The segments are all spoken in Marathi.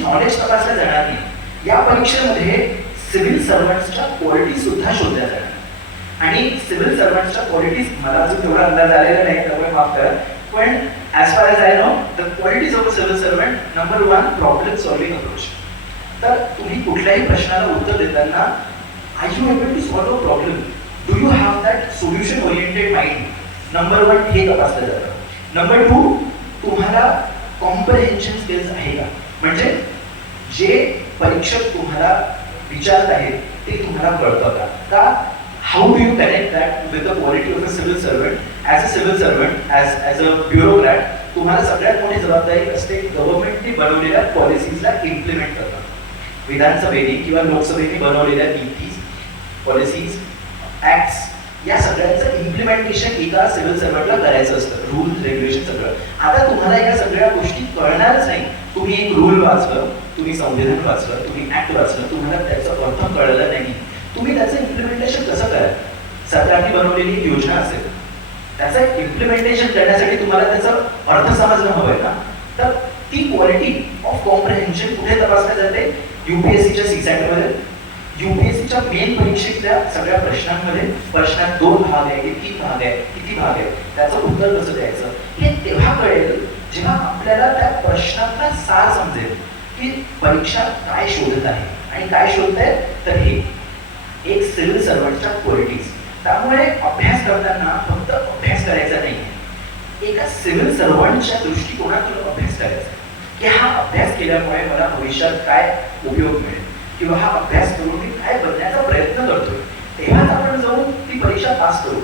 तुमची नॉलेज तपासल्या जाणार नाही. या परीक्षेमध्ये सिव्हिल सर्वंट्सच्या क्वालिटी सुद्धा शोधल्या जाणार आणि सिव्हिल सर्वंट्सच्या क्वालिटीज मला अजून तेवढा अंदाज आलेला नाही त्यामुळे माफ करा, पण as far as I know the qualities of a civil servant, number 1 problem solving approach. तर तुम्ही कुठल्याही प्रश्नाला उत्तर देताना are you able to solve a problem, do you have that solution oriented mind, number 1 हे तपासलं जातं. नंबर 2 तुम्हाला कॉम्प्रिहेन्शन स्किल्स आहे का, म्हणजे जे परीक्षक तुम्हाला विचारत आहेत ते तुम्हाला कळतं का. How do you connect that with the quality of a civil servant. As a civil servant, as a bureaucrat तुम्हाला सगळ्यात मोठी जबाबदारी असते गव्हर्नमेंटने बनवलेल्या पॉलिसीजला इम्प्लिमेंट करणं. विधानसभेने किंवा लोकसभेने बनवलेल्या नीतीज, पॉलिसीज, ॲक्ट्स या सगळ्यांचं इम्प्लिमेंटेशन एका सिव्हिल सर्वंटला करायचं असतं. रूल रेग्युलेशन सगळं. आता तुम्हाला या सगळ्या गोष्टी कळणारच नाही. तुम्ही एक रूल वाचलं, तुम्ही संविधान वाचलं, तुम्ही ऍक्ट वाचलं, तुम्हाला त्याचा अर्थ कळलं नाही, तुम्ही त्याचं इम्प्लिमेंटेशन कसं कराल. सरकारने बनवलेली एक योजना असेल, त्याचं इम्प्लिमेंटेशन करण्यासाठी तुम्हाला त्याचा अर्थ समजणं हवंय ना. तर ती क्वालिटी ऑफ कॉम्प्रिहेन्शन कुठे तपासल्या जाते, UPSCच्या CSAT-मध्ये. UPSCच्या मेन परीक्षेतल्या सगळ्या प्रश्नांमध्ये प्रश्नात 2 भाग आहे की 3 भाग आहे, किती भाग आहे, त्याचं उत्तर कसं द्यायचं हे तेव्हा कळेल जेव्हा आपल्याला त्या प्रश्नातला सार समजेल की परीक्षा काय शोधत आहे आणि काय शोधत आहे. तर हे एक सिव्हिल सर्वंटच्या क्वालिटीज. त्यामुळे अभ्यास करताना फक्त अभ्यास करायचा नाही, एका सिव्हिल सर्वंटच्या दृष्टिकोनातून अभ्यास करायचा की हा अभ्यास केल्यामुळे मला भविष्यात काय उपयोग मिळेल किंवा हा अभ्यास करून मी काय बनण्याचा प्रयत्न करतोय, तेव्हाच आपण जाऊन ती परीक्षा पास करू.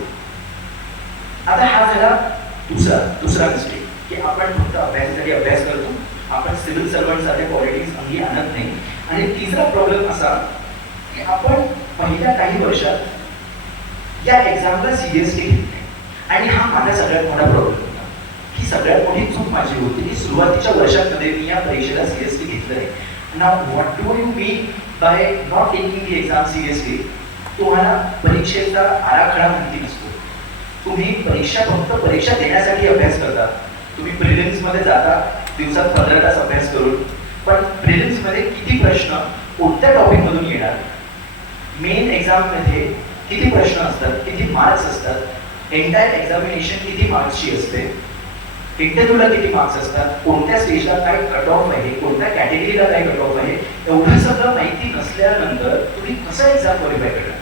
आता हा झाला दुसरा मिस्टेक की आपण फक्त अभ्यासासाठी अभ्यास करतो, आपण सिव्हिल सर्वंट सारख्या क्वालिटीज अंगी आणत नाही. आणि तिसरा प्रॉब्लेम असा की आपण पहिल्या काही वर्षात या एक्झामला सिरियसली घेत नाही. आणि हा माझा सगळ्यात मोठा प्रॉब्लेम होता. ही सगळ्यात मोठी चूक माझी होती की सुरुवातीच्या वर्षांमध्ये मी या परीक्षेला सिरियसली घेतलं नाही. Now what do you mean by not taking the exam seriously. तुम्हाला परीक्षेचा आराखडा माहिती नसतो. तुम्ही फक्त परीक्षा देण्यासाठी अभ्यास करता. तुम्ही प्रिलिम्समध्ये जाता दिवसात 15 तास अभ्यास करून, पण प्रिलिम्समध्ये किती प्रश्न कोणत्या टॉपिकमधून येणार, मेन एक्झाममध्ये किती प्रश्न असतात, किती मार्क्स असतात, एंटायर एक्झामिनेशन किती मार्क्सची असते, इंटरव्ह्यूला किती मार्क्स असतात, कोणत्या स्टेजला काय कट ऑफ आहे, कोणत्या कॅटेगरीला काय कट ऑफ आहे, एवढं सगळं माहिती नसल्यानंतर तुम्ही कसं एक्झाम क्वालिफाय करणार.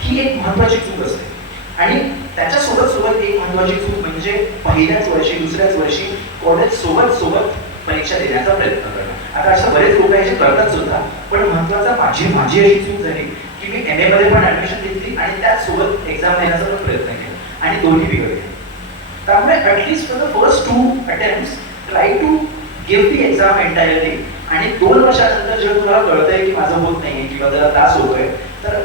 ही एक महत्त्वाची चूक असते. आणि त्याच्यासोबत एक महत्त्वाची चूक म्हणजे पहिल्याच वर्षी दुसऱ्याच वर्षी कॉलेज सोबत परीक्षा देण्याचा प्रयत्न करणं. आता असं बरेच लोक हे करतात सुद्धा, पण महत्त्वाचा माझी अशी चूक झाली की मी MA मध्ये पण ऍडमिशन घेतली आणि त्याचसोबत एक्झाम देण्याचा पण प्रयत्न केला आणि दोन्ही बिघडले. त्यामुळे at least for the first 2 attempts try to give the exam entirely. आणि 2 वर्षानंतर जेव्हा तुम्हाला कळतंय की माझं होत नाहीये किंवा त्याला त्रास होतोय, तर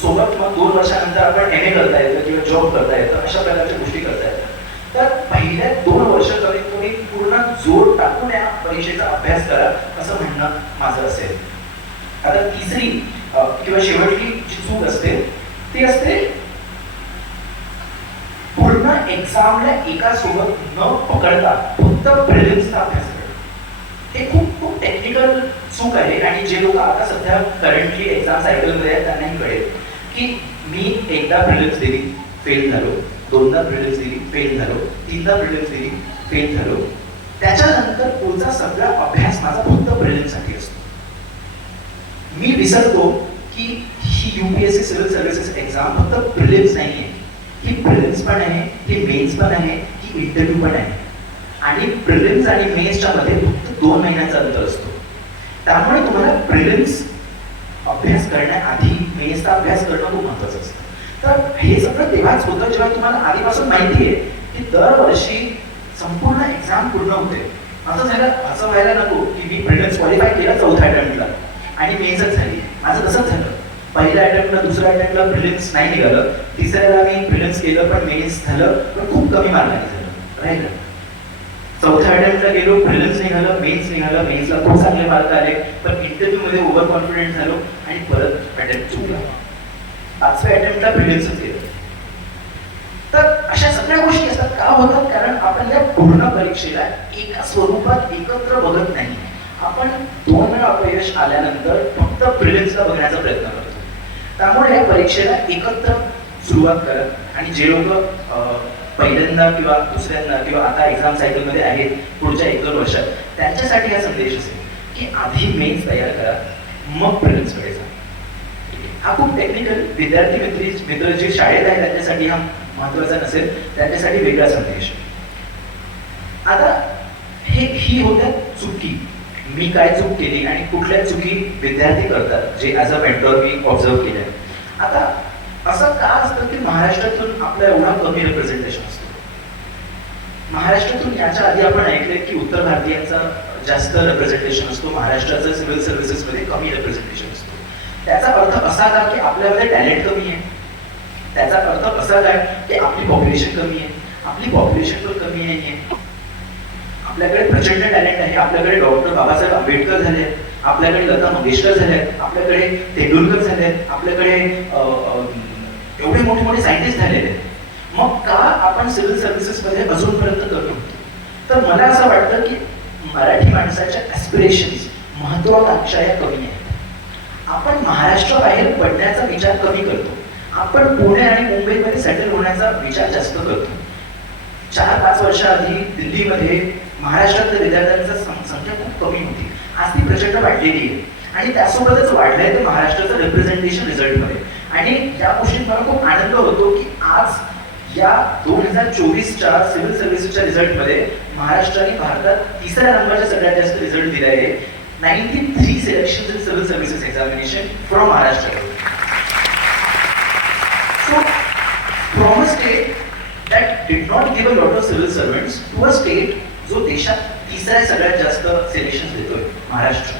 सोबत मग 2 वर्षानंतर आपण MA करता येतं किंवा जॉब करता येतं, अशा प्रकारच्या गोष्टी करता येतात. तर पहिल्या 2 वर्ष तुम्ही पूर्ण जोर टाकून या परीक्षेचा अभ्यास करा असं म्हणणं माझं असेल. आता तिसरी किंवा शेवटची जी चूक असते ती असते पूर्ण एक्झामला एका सोबत न पकडता फक्त प्रिलिम्सचा अभ्यास करणं. हे खूप टेक्निकल चूक आहे. आणि जे लोक आता सध्या करंटली एक्झाम सायकलमध्ये आहेत त्यांनाही कळेल की मी एकदा प्रिलिम्स दिली, फेल झालो, 2दा प्रिलिम्स दिली, फेल झालो, 3दा प्रिलिम्स दिली, फेल झालो. त्याच्यानंतर पुढचा सगळा अभ्यास माझा फक्त प्रिलिम्ससाठी असतो. मी विसरतो की ही UPSC सिव्हिल सर्व्हिसेस एक्झाम फक्त प्रिलिम्स नाही आहे, ही प्रिलिम्स पण आहे, ही मेन्स पण आहे, ही इंटरव्ह्यू पण आहे. आणि प्रिलिम्स आणि मेन्सच्या मध्ये फक्त 2 महिन्याचा अंतर असतो. त्यामुळे तुम्हाला प्रिलिम्स अभ्यास करण्याआधी मेन्सचा अभ्यास करणं खूप महत्त्वाचं असतं. तर हे सगळं तेव्हाच होतं जेव्हा तुम्हाला आधीपासून माहिती आहे की दरवर्षी संपूर्ण एक्झाम पूर्ण होते. असं व्हायला नको की मी प्रिलिम्स क्वालिफाय केला 4थ्या अटेम्प्टला आणि मेन्सच झाली. माझं तसंच झालं. पहिल्या अटेम्प्टला, दुसऱ्या अटेम्प्टला प्रिलिम्स नाही निघालं, तिसऱ्याला मी प्रिलिम्स केलं पण मेन्स झालं, पण खूप कमी मार्कांनी झालं, राहिलं. 4थ्या अटेम्प्टला गेलो, प्रिलिम्स निघालं, मेन्स निघालं, मेन्सला खूप चांगले मार्क आले, पण इंटरव्ह्यूमध्ये ओव्हर कॉन्फिडंट झालो आणि परत अटेम्प्ट चुकला. 5व्या अटेम्प्टला प्रिलिम्सच केलं. तर अशा सगळ्या गोष्टी असतात. का होतात? कारण आपण या पूर्ण परीक्षेला एका स्वरूपात एकत्र बघत नाही. आपण 2 वेळा अपयश आल्यानंतर फक्त प्रिलिम्सला बघण्याचा प्रयत्न करतो. त्यामुळे या परीक्षेला एकत्र सुरुवात करत आणि जे लोक पहिल्यांदा किंवा दुसऱ्यांदा किंवा आता एक्झाम सायकलमध्ये आहेत पुढच्या 1-2 वर्षात, त्यांच्यासाठी हा संदेश असेल की आधी मेन्स तयार करा, मग प्रिलिम्सकडे जा. हा खूप टेक्निकल, विद्यार्थी मित्र जे शाळेत आहे त्यांच्यासाठी हा महत्त्वाचा नसेल, त्यांच्यासाठी वेगळा संदेश. आता ही होत्या चुकी, मी काय चूक केली आणि कुठल्या चुकी विद्यार्थी करतात जे as a mentor me observe केल्या. आता असं का असतं की महाराष्ट्रातून आपला एवढा कमी रिप्रेझेंटेशन असतो? महाराष्ट्रातून याच्या आधी आपण ऐकले की उत्तर भारतीयांचा जास्त रिप्रेझेंटेशन असतो, महाराष्ट्राचं सिव्हिल सर्व्हिसेसमध्ये कमी रिप्रेझेंटेशन असतो. त्याचा अर्थ असा का की आपल्यामध्ये टॅलेंट कमी आहे? त्याचा अर्थ असा काय की आपली पॉप्युलेशन कमी आहे? आपली पॉप्युलेशन पण कमी आहे. आपल्याकडे प्रचंड टॅलेंट आहे. आपल्याकडे डॉक्टर बाबासाहेब आंबेडकर झाले, आपल्याकडे लता मंगेशकर झाले, आपल्याकडे तेंडुलकर झाले, आपल्याकडे एवढे मोठे मोठे सायंटिस्ट झालेले आहेत. मग का आपण सिव्हिल सर्व्हिसेसमध्ये अजूनपर्यंत करतो? तर मला असं वाटतं की मराठी माणसाच्या ॲस्पिरेशन्स, महत्वाकांक्षा या कमी आहेत. आपण महाराष्ट्राबाहेर पडण्याचा विचार कमी करतो. आपण पुणे आणि मुंबईमध्ये सेटल होण्याचा विचार जास्त करतो. 4-5 वर्षाआधी दिल्लीमध्ये महाराष्ट्रातल्या विद्यार्थ्यांची संख्या खूप कमी होती. आज ती प्रचंड वाढलेली आहे आणि त्यासोबतच वाढलंय ते महाराष्ट्राचं रिप्रेझेंटेशन रिझल्टमध्ये. आणि या गोष्टीत मला खूप आनंद होतो की आज या 2024च्या सिव्हिल सर्व्हिसेसच्या रिझल्टमध्ये महाराष्ट्राने भारतात 3ऱ्या नंबरचा सगळ्यात जास्त रिझल्ट दिला आहे. 93 selections in civil services examination from Maharashtra. So, from a state that did not give a lot of civil servants to a state जो देशात 3ऱ्या सगळ्यात जास्त सिलेक्शन देतोय, महाराष्ट्र.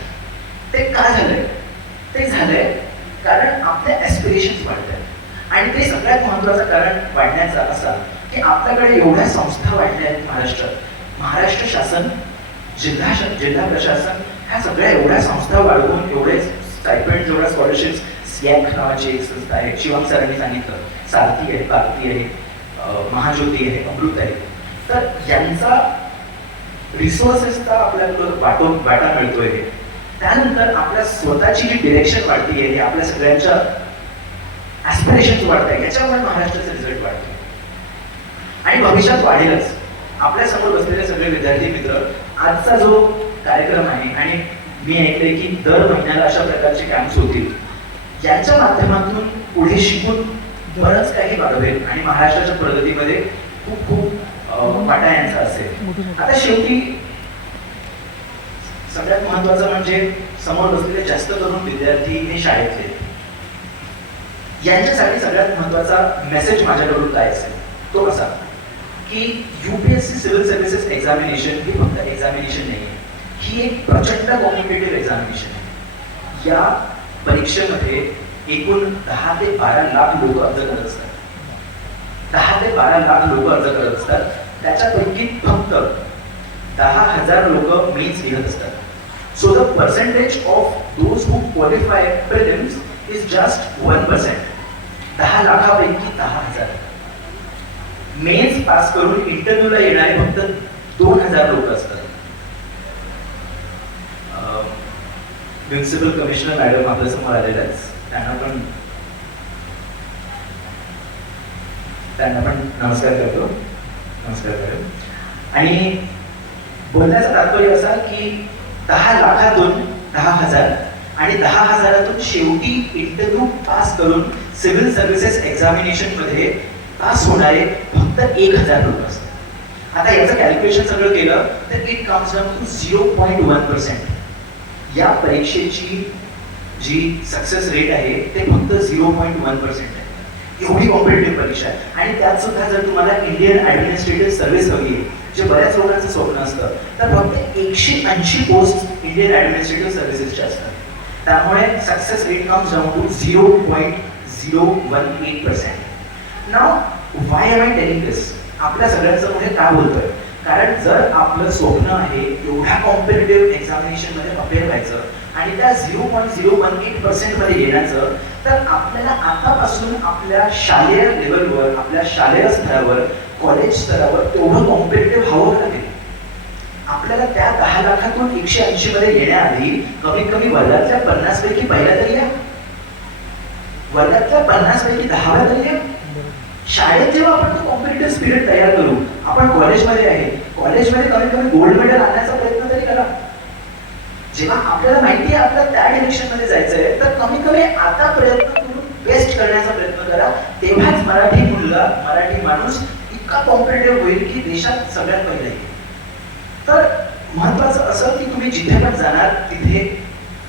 ते का झालंय? ते झालंय कारण आपल्या ॲस्पिरेशन्स वाढतात. आणि ते सगळ्यात महत्त्वाचं कारण वाढण्याचा असा की आपल्याकडे एवढ्या संस्था वाढल्या आहेत महाराष्ट्रात. महाराष्ट्र शासन, जिल्हा प्रशासन ह्या सगळ्या एवढ्या संस्था वाढवून एवढे स्टायपेंड, एवढ्या स्कॉलरशिप्स, SYAC नावाची एक संस्था आहे, शिवम सरांनी सांगितलं, सारथी आहे, भारती आहे, महाज्योती आहे, अमृत आहे. तर यांचा रिसोर्सेसचा आपल्याला वाटा मिळतोय. त्यानंतर आपल्या स्वतःची जी डिरेक्शन वाढती आहे, आपल्या सगळ्यांच्या ॲस्पिरेशन्स वाढत आहे, याच्यामुळे महाराष्ट्राचा रिझल्ट वाढतो आणि भविष्यात वाढेलच. आपल्या समोर बसलेले सगळे विद्यार्थी मित्र, आजचा जो कार्यक्रम आहे आणि मी ऐकले की दर महिन्याला अशा प्रकारचे कॅम्प्स होतील, यांच्या माध्यमातून पुढे शिकून बरंच काही वाढवेल आणि महाराष्ट्राच्या प्रगतीमध्ये खूप खूप वाटा यांचा असेल. आता शेवटी सगळ्यात महत्वाचं म्हणजे समोर बसलेले जास्त करून विद्यार्थी हे शाळेतले. यांच्यासाठी सगळ्यात महत्वाचा मेसेज माझ्याकडून काय असेल तो असा की UPSC सिव्हिल सर्व्हिसेस एक्झामिनेशन ही फक्त एक्झामिनेशन नाही आहे, ही एक प्रचंड कॉम्पिटेटिव्ह एक्झामिनेशन आहे. या परीक्षेमध्ये एकूण 10 ते 12 लाख लोक अर्ज करत असतात. 10 ते 12 लाख लोक अर्ज करत असतात. त्याच्यापैकी फक्त 10,000 लोक मेन्स लिहत असतात. So the percentage of those who qualify prelims is just 1%. 10 लाखापैकी 10,000 मेन्स पास करून इंटरव्ह्यूला येणारे फक्त 2,000 लोक असतात. म्युन्सिपल कमिशनर मॅडम आपल्या समोर आलेल्या आहेत, त्यांना पण नमस्कार करतो. नमस्कार मॅडम. आणि बोलण्याचं तात्पर्य असा की 10 लाखातून 10,000 आणि 10,000तून शेवटी इंटरव्ह्यू पास करून सिव्हिल सर्व्हिसेस एक्झामिनेशन मध्ये पास होणारे फक्त 1,000 लोक असतात. आता याचं कॅल्क्युलेशन सगळं केलं तर इट कम्स डाऊन टू 0.1%. या परीक्षेची जी सक्सेस रेट आहे ते फक्त 0.1% आहे. एवढी कॉम्पिटेटिव्ह परीक्षा आहे आणि त्यात सुद्धा जर तुम्हाला इंडियन ॲडमिनिस्ट्रेटिव्ह सर्व्हिस हवी आहे, जे बऱ्याच लोकांचं स्वप्न असतं, तर फक्त 180 पोस्ट इंडियन ॲडमिनिस्ट्रेटिव्ह सर्व्हिसेसच्या असतात. त्यामुळे success rate comes down to 0.018%. Now why am I telling this? आपल्या सगळ्यांचं पुढे का बोलतोय? कारण जर आपलं स्वप्न आहे एवढ्या कॉम्पिटेटिव्ह एक्झामिनेशन मध्ये अपेअर व्हायचं आणि त्या 0.018% मध्ये येण्याचं, तर आपल्याला आतापासून आपल्या शालेय लेवलवर, आपल्या शालेय स्तरावर, कॉलेज स्तरावर तेवढं कॉम्पिटेटिव्ह हवं लागेल. आपल्या आपल्याला त्या 10 लाखातून 180 मध्ये येण्याआधी कमीत कमी वर्गातल्या 50 पैकी पहिल्या तरी या, वर्गातल्या 50 पैकी 10 तरी या. शाळेत जेव्हा आपण तो कॉम्पिटिटिव्ह स्पिरिट तयार करू, आपण कॉलेजमध्ये आहे, कॉलेजमध्ये कमीत कमी गोल्ड मेडल आणण्याचा प्रयत्न तरी करा. जेव्हा आपल्याला माहिती आहे आपल्याला त्या डिरेक्शन मध्ये जायचंय, तर कमीत कमी आता प्रयत्न करून बेस्ट करण्याचा प्रयत्न करा. तेव्हाच मराठी मुलगा, मराठी माणूस इतका कॉम्पिटिटिव्ह होईल की देशात सगळ्यात पहिला येईल. तर महत्वाचं असं की तुम्ही जिथे पण जाणार तिथे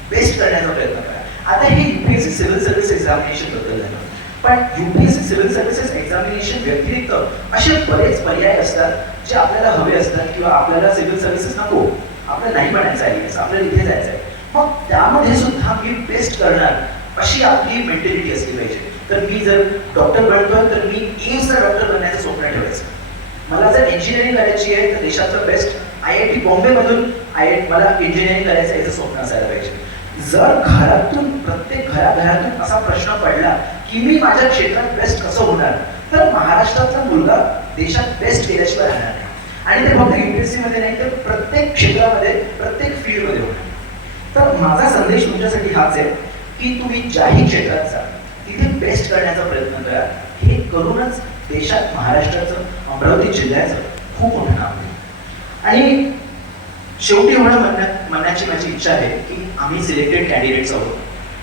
बेस्ट करण्याचा प्रयत्न करा. आता हे युपीएससी सिव्हिल सर्व्हिस एक्झामिनेशन बद्दल झालं, पण युपीएससी सिव्हिल सर्व्हिसेस एक्झामिनेशन व्यतिरिक्त असे बरेच पर्याय असतात जे आपल्याला हवे असतात, किंवा आपल्याला सिव्हिल सर्व्हिसेस नको, आपल्याला नाही बनायचं आहे, आपल्याला इथे जायचं आहे, मग त्यामध्ये सुद्धा मी बेस्ट करणार अशी आपली मेंटॅलिटी असली पाहिजे. तर मी जर डॉक्टर बनतोय तर मी एम्सचा डॉक्टर बनण्याचं स्वप्न ठेवायचं. मला जर इंजिनिअरिंग करायची आहे तर देशाचं बेस्ट IIT बॉम्बे मधून मला इंजिनिअरिंग करायचं याचं स्वप्न असायला पाहिजे. जर घरातून, प्रत्येक घराघरातून असा प्रश्न पडला की मी माझ्या क्षेत्रात बेस्ट कसं होणार, तर महाराष्ट्रातला मुलगा देशात बेस्ट केल्याशिवाय राहणार नाही. आणि ते फक्त UPSC मध्ये नाही, तर प्रत्येक क्षेत्रामध्ये, प्रत्येक फील्डमध्ये होणार. तर माझा संदेश तुमच्यासाठी हाच आहे की तुम्ही ज्याही क्षेत्रात जा तिथे बेस्ट करण्याचा प्रयत्न करा. हे करूनच देशात, महाराष्ट्राचं, अमरावती जिल्ह्याचं खूप मोठं नाव होईल. आणि शेवटी एवढं म्हणण्याची माझी इच्छा आहे की आम्ही सिलेक्टेड कॅन्डिडेट्स आहोत.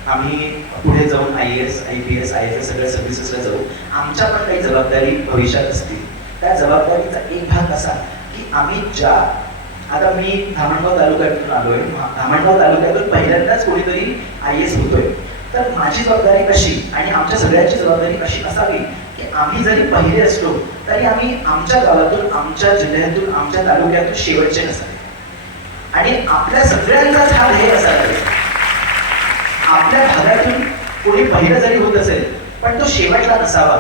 आम्ही पुढे जाऊन IAS, IPS, IFS सगळ्या सर्व्हिसेसला जाऊ. आमच्या पण काही जबाबदारी भविष्यात असतील. त्या जबाबदारीचा एक भाग असा की आम्ही आता मी धामणगाव तालुक्यातून आलोय, धामणगाव तालुक्यातून पहिल्यांदाच कोणीतरी IAS होतोय. तर माझी जबाबदारी कशी आणि आमच्या सगळ्यांची जबाबदारी कशी असावी की आम्ही जरी पहिले असलो तरी आम्ही आमच्या गावातून, आमच्या जिल्ह्यातून, आमच्या तालुक्यातून शेवटचे नसावे. आणि आपल्या सगळ्यांचाच हा ध्येय असायला पाहिजे. आपल्या भागातून कोणी पहिलं जरी होत असेल पण तो शेवटला नसावा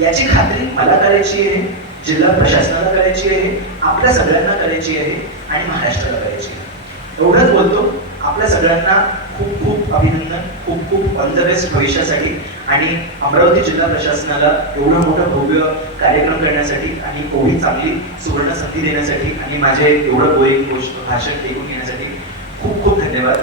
याची खात्री मला करायची आहे, जिल्हा प्रशासनाला करायची आहे, आपल्या सगळ्यांना करायची आहे आणि महाराष्ट्राला करायची आहे. एवढंच बोलतो. आपल्या सगळ्यांना खूप खूप अभिनंदन, खूप खूप ऑल द बेस्ट भविष्यासाठी. आणि अमरावती जिल्हा प्रशासनाला एवढं मोठं भव्य कार्यक्रम करण्यासाठी आणि कोविड चांगली सुवर्ण संधी देण्यासाठी आणि माझे एवढं बोरिंग भाषण टेकून घेण्यासाठी खूप खूप धन्यवाद.